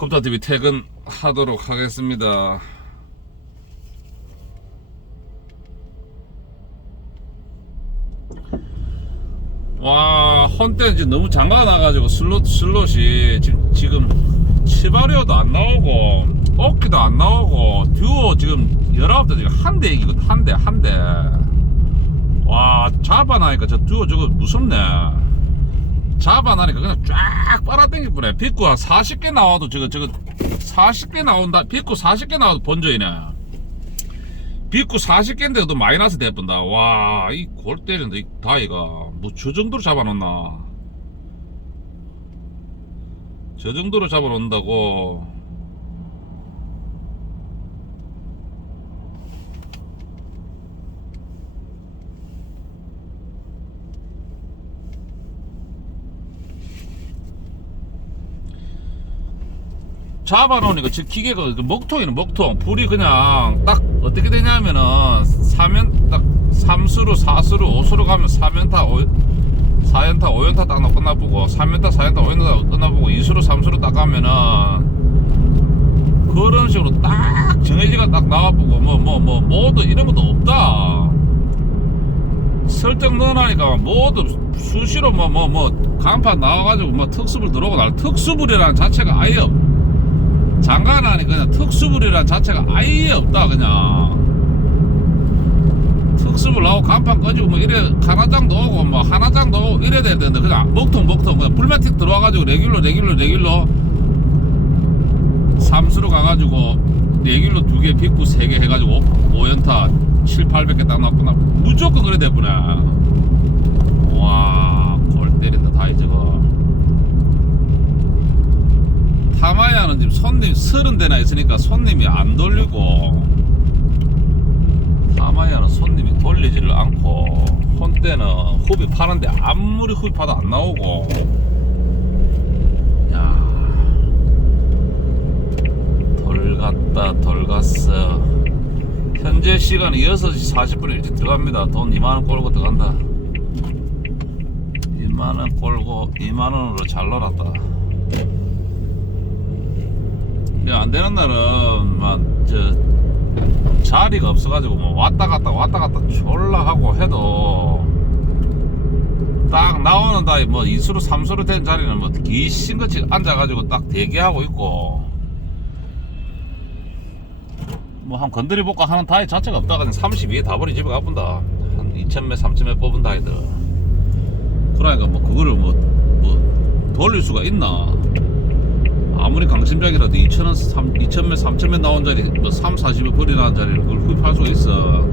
컴퓨터TV 퇴근하도록 하겠습니다. 와, 헌때 이제 너무 장가 나가지고 슬롯, 슬롯이 지금, 지금 치바리오도 안 나오고, 어깨도 안 나오고, 듀오 지금 19대 지금 한 대 이기거든, 한 대, 한 대. 와, 잡아나니까 저 듀오 저거 무섭네. 잡아나니까 그냥 쫙 빨아당길 뻔해. 빅구 한 40개 나와도 저거, 저거, 40개 나온다. 빅구 40개 나와도 번져이네. 빅구 40개인데도 마이너스 대뿐다. 와, 이 골 때리는데, 이 다이가. 뭐, 저 정도로 잡아놓나. 저 정도로 잡아놓는다고. 잡아놓으니까 저 기계가 그 먹통이는 먹통. 불이 그냥 딱 어떻게 되냐면은 사면 딱 3수로 4수로 5수로 가면 4면타 5, 4연타 5연타 딱 끝나보고 3연타 4연타 5연타 끝나보고 2수로 3수로 딱 가면은 그런 식으로 딱 정해지가 딱 나와보고 뭐 뭐 뭐 모두 이런 것도 없다. 설정 넣어놔니까 모두 수시로 뭐 뭐 뭐 간판 나와가지고 뭐 특수불 들어오고 날 특수불이라는 자체가 아예 없 장가나니 그냥 특수불이라는 자체가 아예 없다 그냥. 특수불 나오고 간판 꺼지고 뭐 이래 하나장도 오고 뭐 하나장도 오고 이래야 되는데 그냥 먹통 먹통. 그냥 불매틱 들어와가지고 레귤러 레귤러 레귤러. 삼수로 가가지고 레귤러 두 개 빅구 세 개 해가지고 5연타 7, 800개 딱 났구나. 무조건 그래 되구나 와골 때린다 다이 저거 타마야는 지금 손님 서른 대나 있으니까 손님이 안 돌리고 타마야는 손님이 돌리지를 않고 혼때는 후비 파는데 아무리 후비 파도 안 나오고. 야덜 갔다 덜 갔어. 현재 시간이 6시 40분 일찍 들어갑니다. 돈 2만원 꼴고 들어간다. 2만원 꼴고 2만원으로 잘 놀았다 이게 안 되는 날은 막저 자리가 없어가지고 뭐 왔다 갔다 왔다 갔다 졸라 하고 해도 딱 나오는 다이 뭐 2수로 3수로 된 자리는 뭐 귀신같이 앉아가지고 딱 대기하고 있고 뭐 한 건드려 볼까 하는 다이 자체가 없다 그냥 32에 다 버리 집에 가본다. 한 2천매 3천매 뽑은 다이들. 그러니까 뭐 그거를 뭐, 뭐 돌릴 수가 있나 아무리 강심장이라도 2천원 2천매 3천매 나온 자리 뭐 3, 40에 버리 나온 자리를 그걸 후입할 수가 있어.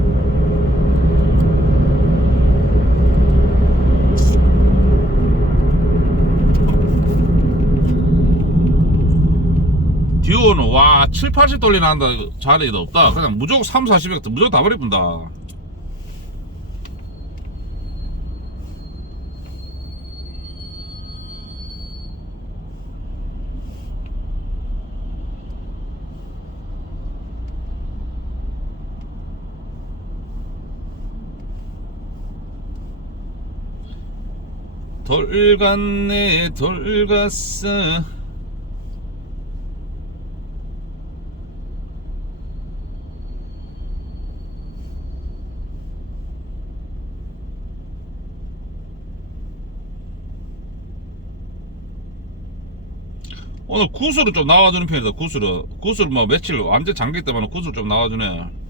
듀오는 와 7, 80 돌리나 한다 자리도 없다. 그냥 무조건 3, 40에 무조건 다 버려본다 돌갔네 돌갔어. 오늘 구슬을 좀 나와주는 편이다 구슬을. 구슬 뭐 며칠 완전 때문에 구슬 좀 나와주네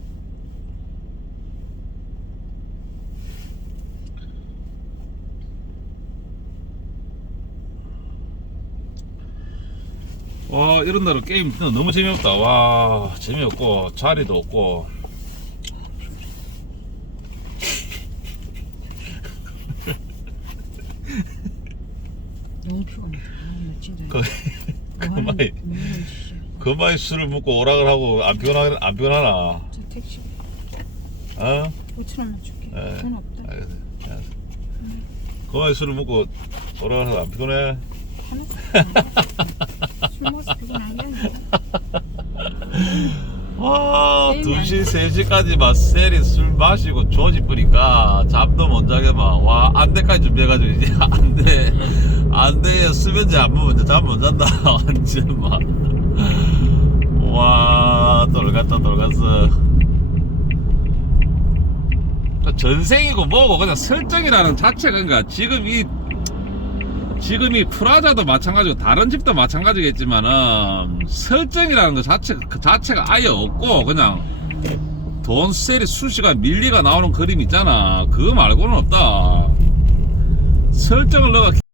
와 이런 날은 게임 진짜 너무 재미없다 와 재미없고 자리도 없고 너무 피곤해. 아, 진짜. 그, 뭐 그만이. 그만이 술을 먹고 오락을 하고 안 피곤하 안 피곤하나 저 택시 어? 5천 원만 줄게. 예. 돈 없다. 알겠어 알겠어 그만이 술을 먹고 오락을 하고 안 피곤해 하나 술 먹어서. 와 게임이 2시 3시까지 막 세리 술 마시고 조지 뿌니까 잠도 못 자게 막 와 안돼까지 준비해가지고 이제 안돼. 안돼. 수면제 안 먹으면 이제 잠못 잔다. 완전 막. 와 돌갔다 돌갔어. 전생이고 뭐고 그냥 설정이라는 자체가 그러니까 지금 이 지금 이 프라자도 마찬가지고 다른 집도 마찬가지겠지만은 설정이라는 것 자체 그 자체가 아예 없고 그냥 돈 세리 수시가 밀리가 나오는 그림 있잖아. 그거 말고는 없다. 설정을 너가